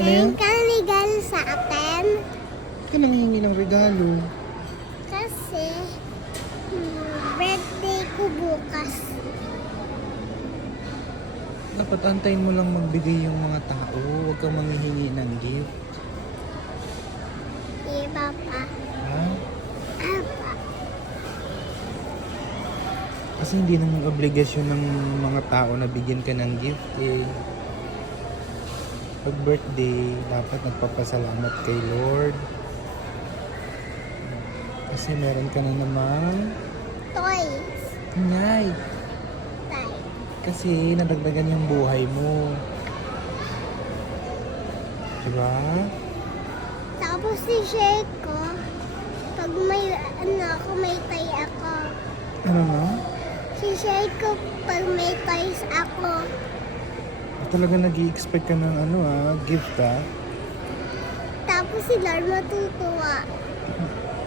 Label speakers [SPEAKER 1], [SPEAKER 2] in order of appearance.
[SPEAKER 1] Ano yan?
[SPEAKER 2] Ngayon ka regalo sa akin.
[SPEAKER 1] Ka nangihingi ng regalo.
[SPEAKER 2] Kasi, hmm, birthday ko bukas.
[SPEAKER 1] Dapat antayin mo lang magbigay yung mga tao. Huwag kang manghihingi ng gift.
[SPEAKER 2] Iba pa.
[SPEAKER 1] Ha?
[SPEAKER 2] Apa.
[SPEAKER 1] Kasi hindi naman obligasyon ng mga tao na bigyan ka ng gift eh. Pag birthday, dapat nagpapasalamat kay Lord. Kasi meron ka na namang
[SPEAKER 2] Toys.
[SPEAKER 1] Ngay.
[SPEAKER 2] Tay.
[SPEAKER 1] Kasi nadagdagan yung buhay mo. Diba?
[SPEAKER 2] Tapos si-share ko, pag may, ano ako, may toy ako.
[SPEAKER 1] Ano na?
[SPEAKER 2] Si-share ko pag may toys ako.
[SPEAKER 1] Talaga nag expect ka ng ano ah, gift ah.
[SPEAKER 2] Tapos si Lord matutuwa.